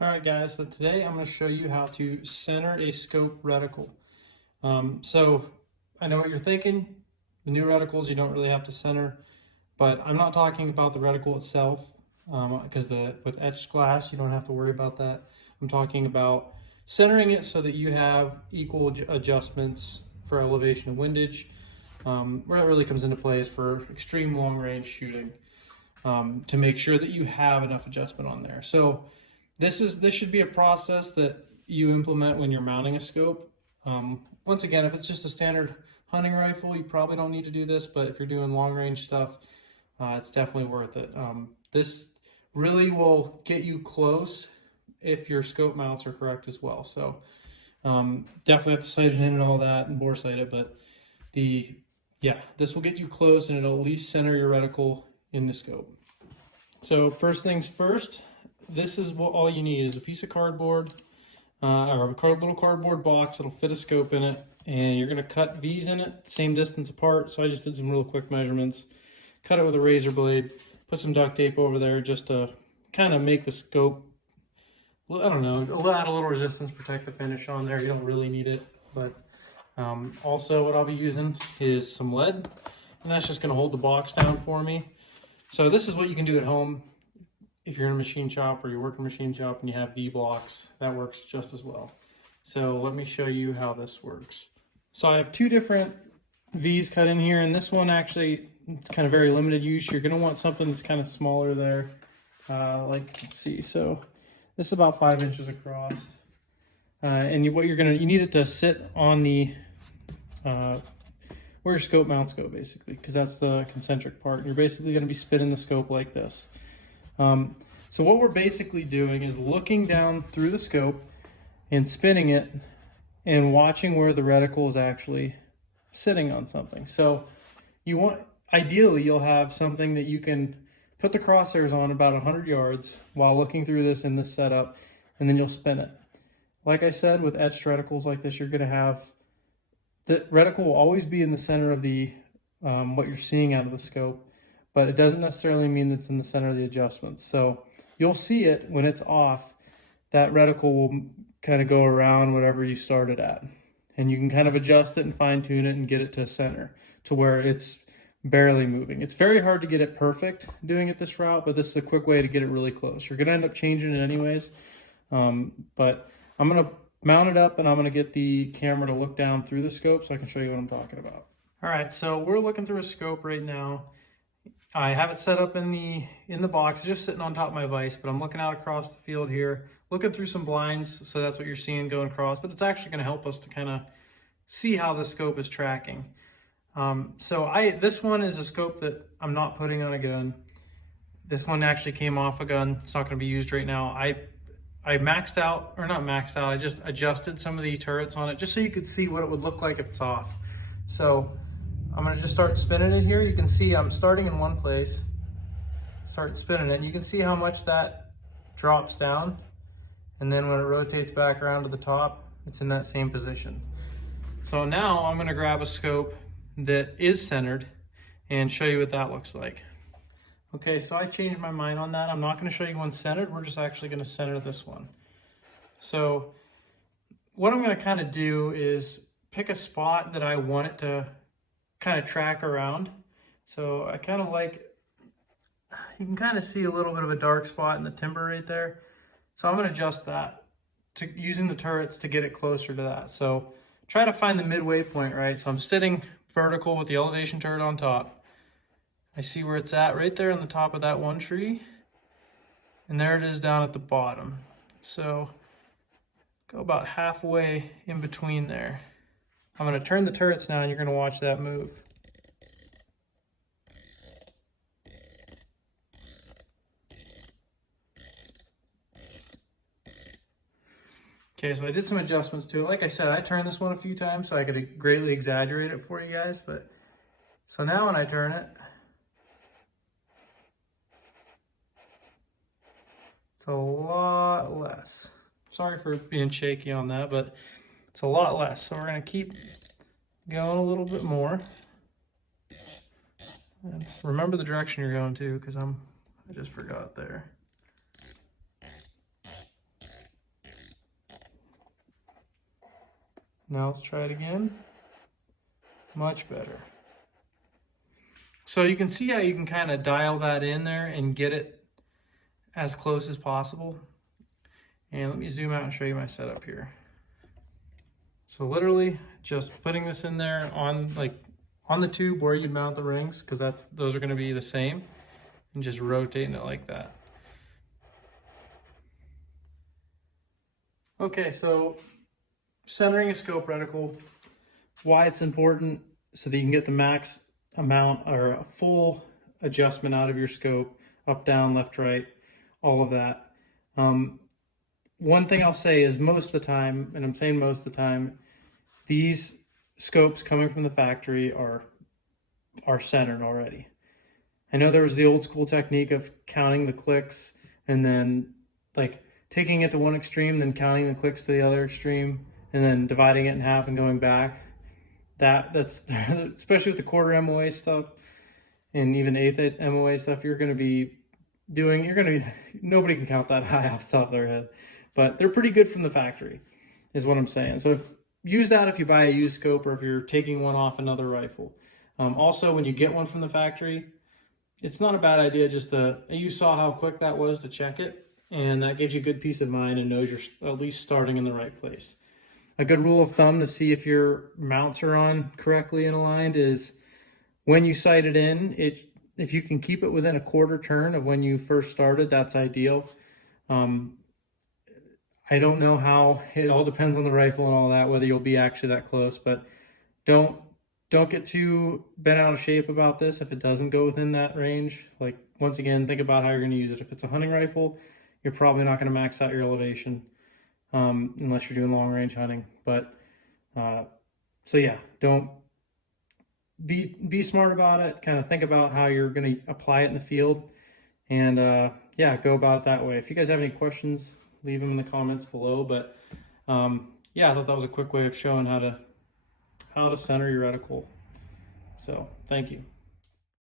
Alright guys, so today I'm going to show you how to center a scope reticle. So I know what you're thinking, the new reticles you don't really have to center, but I'm not talking about the reticle itself because with etched glass you don't have to worry about that. I'm talking about centering it so that you have equal adjustments for elevation and windage. Where it really comes into play is for extreme long range shooting, to make sure that you have enough adjustment on there. So this should be a process that you implement when you're mounting a scope. Once again, if it's just a standard hunting rifle, you probably don't need to do this, but if you're doing long range stuff, it's definitely worth it. This really will get you close if your scope mounts are correct as well. So definitely have to sight it in and all that and bore sight it, but this will get you close and it'll at least center your reticle in the scope. So first things first, this is what all you need is a piece of cardboard or a little cardboard box. It'll fit a scope in it, and you're going to cut V's in it, same distance apart. So I just did some real quick measurements, cut it with a razor blade, put some duct tape over there just to kind of make the scope, I don't know, add a little resistance, protect the finish on there. You don't really need it, but also what I'll be using is some lead, and that's just going to hold the box down for me. So this is what you can do at home. If you're in a machine shop or you work in a machine shop and you have V blocks, that works just as well. So let me show you how this works. So I have two different V's cut in here, and this one actually, it's kind of very limited use. You're going to want something that's kind of smaller there. Let's see, so this is about 5 inches across. And you need it to sit on the, where your scope mounts go, basically, because that's the concentric part. You're basically going to be spinning the scope like this. So what we're basically doing is looking down through the scope and spinning it and watching where the reticle is actually sitting on something. So ideally you'll have something that you can put the crosshairs on about 100 yards while looking through this in this setup, and then you'll spin it. Like I said, with etched reticles like this, you're going to have the reticle will always be in the center of the what you're seeing out of the scope, but it doesn't necessarily mean that it's in the center of the adjustments. So you'll see it when it's off, that reticle will kind of go around whatever you started at. And you can kind of adjust it and fine tune it and get it to center to where it's barely moving. It's very hard to get it perfect doing it this route, but this is a quick way to get it really close. You're gonna end up changing it anyways. But I'm gonna mount it up and I'm gonna get the camera to look down through the scope so I can show you what I'm talking about. All right, so we're looking through a scope right now. I have it set up in the box, just sitting on top of my vise, but I'm looking out across the field here, looking through some blinds, so that's what you're seeing going across, but it's actually going to help us to kind of see how the scope is tracking. This one is a scope that I'm not putting on a gun. This one actually came off a gun. It's not going to be used right now. I maxed out, or not maxed out, I just adjusted some of the turrets on it just so you could see what it would look like if it's off. So I'm going to just start spinning it here. You can see I'm starting in one place, start spinning it, and you can see how much that drops down. And then when it rotates back around to the top, it's in that same position. So now I'm going to grab a scope that is centered and show you what that looks like. Okay, so I changed my mind on that. I'm not going to show you one centered. We're just actually going to center this one. So what I'm going to kind of do is pick a spot that I want it to kind of track around. So I kind of you can kind of see a little bit of a dark spot in the timber right there. So I'm going to adjust that using the turrets to get it closer to that. So try to find the midway point, right? So I'm sitting vertical with the elevation turret on top. I see where it's at right there on the top of that one tree. And there it is down at the bottom. So go about halfway in between there. I'm going to turn the turrets now and you're going to watch that move. Okay, so I did some adjustments to it. Like I said, I turned this one a few times so I could greatly exaggerate it for you guys. So now when I turn it, it's a lot less. Sorry for being shaky on that, but it's a lot less. So we're going to keep going a little bit more. And remember the direction you're going to, because I just forgot there. Now let's try it again. Much better. So you can see how you can kind of dial that in there and get it as close as possible. And let me zoom out and show you my setup here. So literally just putting this in there on the tube where you'd mount the rings, because those are going to be the same, and just rotating it like that. Okay, so centering a scope reticle, why it's important, so that you can get the max amount or a full adjustment out of your scope, up, down, left, right, all of that. One thing I'll say is most of the time, and I'm saying most of the time, these scopes coming from the factory are centered already. I know there was the old school technique of counting the clicks and then like taking it to one extreme, then counting the clicks to the other extreme, and then dividing it in half and going back. That's especially with the quarter MOA stuff and even eighth MOA stuff, nobody can count that high off the top of their head, but they're pretty good from the factory is what I'm saying. So use that if you buy a used scope or if you're taking one off another rifle. Also, when you get one from the factory, it's not a bad idea you saw how quick that was to check it, and that gives you good peace of mind and knows you're at least starting in the right place. A good rule of thumb to see if your mounts are on correctly and aligned is when you sight it in, if you can keep it within a quarter turn of when you first started, that's ideal. I don't know how, it all depends on the rifle and all that, whether you'll be actually that close, but don't get too bent out of shape about this if it doesn't go within that range. Like, once again, think about how you're going to use it. If it's a hunting rifle, you're probably not going to max out your elevation unless you're doing long range hunting. But so yeah, don't be smart about it. Kind of think about how you're going to apply it in the field, and yeah, go about it that way. If you guys have any questions, leave them in the comments below. But yeah, I thought that was a quick way of showing how to center your reticle. So thank you.